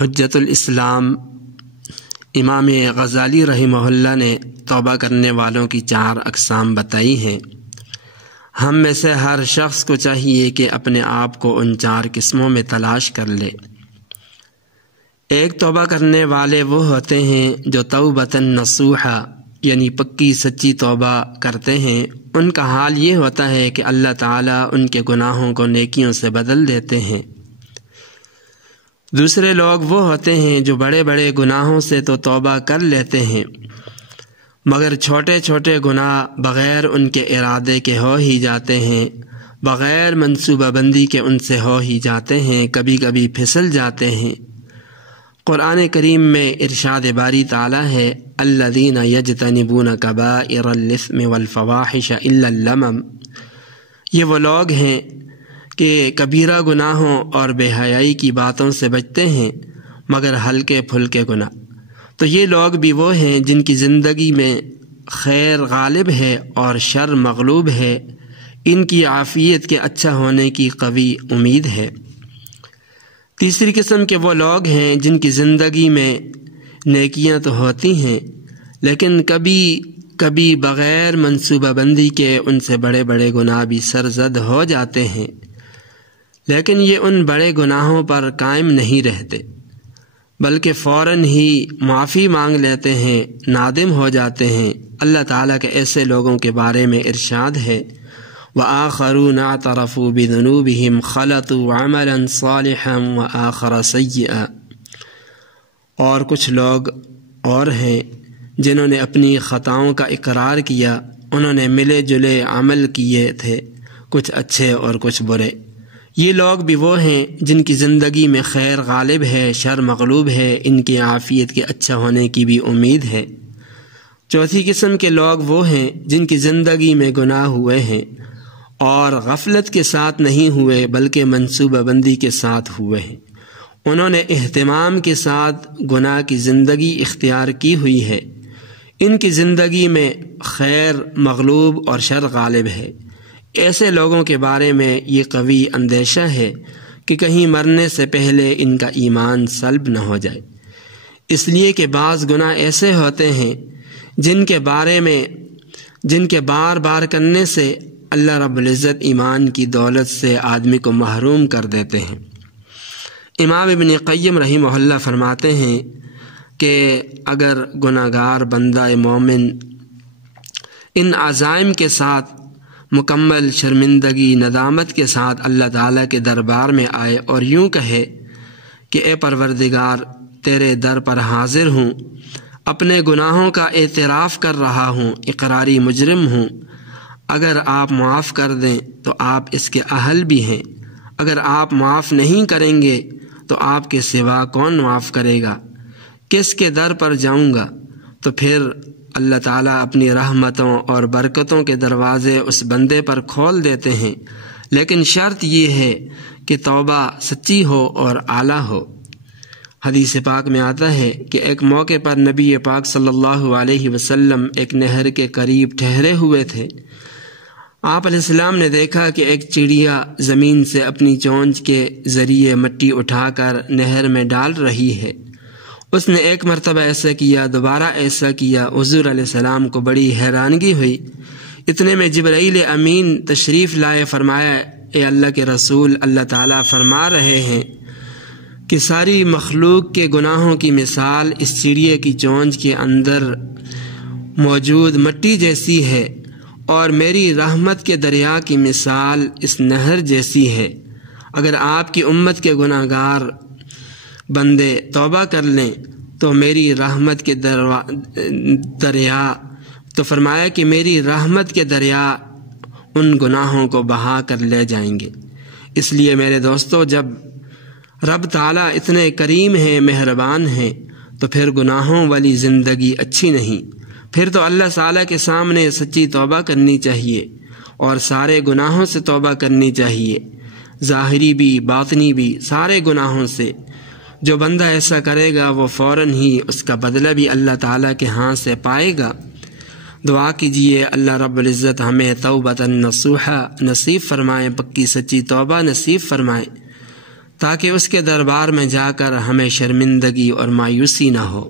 حجت الاسلام امام غزالی رحمہ اللہ نے توبہ کرنے والوں کی 4 اقسام بتائی ہیں۔ ہم میں سے ہر شخص کو چاہیے کہ اپنے آپ کو ان 4 قسموں میں تلاش کر لے۔ ایک توبہ کرنے والے وہ ہوتے ہیں جو توبۃ نصوحا یعنی پکی سچی توبہ کرتے ہیں۔ ان کا حال یہ ہوتا ہے کہ اللہ تعالیٰ ان کے گناہوں کو نیکیوں سے بدل دیتے ہیں۔ دوسرے لوگ وہ ہوتے ہیں جو بڑے بڑے گناہوں سے تو توبہ کر لیتے ہیں مگر چھوٹے چھوٹے گناہ بغیر ان کے ارادے کے ہو ہی جاتے ہیں، بغیر منصوبہ بندی کے ان سے ہو ہی جاتے ہیں، کبھی کبھی پھسل جاتے ہیں۔ قرآن کریم میں ارشاد باری تعالیٰ ہے الذین یجتنبون کبائر الاثم والفواحش الا اللمم، یہ وہ لوگ ہیں کہ کبیرہ گناہوں اور بے حیائی کی باتوں سے بچتے ہیں مگر ہلکے پھلکے گناہ۔ تو یہ لوگ بھی وہ ہیں جن کی زندگی میں خیر غالب ہے اور شر مغلوب ہے، ان کی عافیت کے اچھا ہونے کی قوی امید ہے۔ تیسری قسم کے وہ لوگ ہیں جن کی زندگی میں نیکیاں تو ہوتی ہیں لیکن کبھی کبھی بغیر منصوبہ بندی کے ان سے بڑے بڑے گناہ بھی سرزد ہو جاتے ہیں، لیکن یہ ان بڑے گناہوں پر قائم نہیں رہتے بلکہ فوراً ہی معافی مانگ لیتے ہیں، نادم ہو جاتے ہیں۔ اللہ تعالیٰ کے ایسے لوگوں کے بارے میں ارشاد ہے وَآخَرُونَ اعْتَرَفُوا بِذُنُوبِهِمْ خَلَطُوا عَمَلًا صَالِحًا وَآخَرَ سَيِّئًا، اور کچھ لوگ اور ہیں جنہوں نے اپنی خطاؤں کا اقرار کیا، انہوں نے ملے جلے عمل کیے تھے، کچھ اچھے اور کچھ برے۔ یہ لوگ بھی وہ ہیں جن کی زندگی میں خیر غالب ہے، شر مغلوب ہے، ان کی عافیت کے اچھا ہونے کی بھی امید ہے۔ چوتھی قسم کے لوگ وہ ہیں جن کی زندگی میں گناہ ہوئے ہیں اور غفلت کے ساتھ نہیں ہوئے بلکہ منصوبہ بندی کے ساتھ ہوئے ہیں، انہوں نے اہتمام کے ساتھ گناہ کی زندگی اختیار کی ہوئی ہے، ان کی زندگی میں خیر مغلوب اور شر غالب ہے۔ ایسے لوگوں کے بارے میں یہ قوی اندیشہ ہے کہ کہیں مرنے سے پہلے ان کا ایمان سلب نہ ہو جائے، اس لیے کہ بعض گناہ ایسے ہوتے ہیں جن کے بار بار کرنے سے اللہ رب العزت ایمان کی دولت سے آدمی کو محروم کر دیتے ہیں۔ امام ابن قیم رحمہ اللہ فرماتے ہیں کہ اگر گناہگار بندہ مومن ان عزائم کے ساتھ مکمل شرمندگی ندامت کے ساتھ اللہ تعالیٰ کے دربار میں آئے اور یوں کہے کہ اے پروردگار تیرے در پر حاضر ہوں، اپنے گناہوں کا اعتراف کر رہا ہوں، اقراری مجرم ہوں، اگر آپ معاف کر دیں تو آپ اس کے اہل بھی ہیں، اگر آپ معاف نہیں کریں گے تو آپ کے سوا کون معاف کرے گا، کس کے در پر جاؤں گا؟ تو پھر اللہ تعالیٰ اپنی رحمتوں اور برکتوں کے دروازے اس بندے پر کھول دیتے ہیں، لیکن شرط یہ ہے کہ توبہ سچی ہو اور اعلیٰ ہو۔ حدیث پاک میں آتا ہے کہ ایک موقع پر نبی پاک صلی اللہ علیہ وسلم ایک نہر کے قریب ٹھہرے ہوئے تھے۔ آپ علیہ السلام نے دیکھا کہ ایک چڑیا زمین سے اپنی چونچ کے ذریعے مٹی اٹھا کر نہر میں ڈال رہی ہے۔ اس نے ایک مرتبہ ایسا کیا، دوبارہ ایسا کیا، حضور علیہ السلام کو بڑی حیرانگی ہوئی۔ اتنے میں جبرائیل امین تشریف لائے، فرمایا اے اللہ کے رسول، اللہ تعالیٰ فرما رہے ہیں کہ ساری مخلوق کے گناہوں کی مثال اس چڑیے کی چونچ کے اندر موجود مٹی جیسی ہے اور میری رحمت کے دریا کی مثال اس نہر جیسی ہے۔ اگر آپ کی امت کے گناہ گار بندے توبہ کر لیں تو میری رحمت کے دریا تو فرمایا کہ میری رحمت کے دریا ان گناہوں کو بہا کر لے جائیں گے۔ اس لیے میرے دوستو، جب رب تعالیٰ اتنے کریم ہیں، مہربان ہیں، تو پھر گناہوں والی زندگی اچھی نہیں، پھر تو اللہ تعالیٰ کے سامنے سچی توبہ کرنی چاہیے اور سارے گناہوں سے توبہ کرنی چاہیے، ظاہری بھی باطنی بھی، سارے گناہوں سے۔ جو بندہ ایسا کرے گا وہ فوراً ہی اس کا بدلہ بھی اللہ تعالیٰ کے ہاں سے پائے گا۔ دعا کیجئے اللہ رب العزت ہمیں توبۃ نصوحہ نصیب فرمائے، پکی سچی توبہ نصیب فرمائے، تاکہ اس کے دربار میں جا کر ہمیں شرمندگی اور مایوسی نہ ہو۔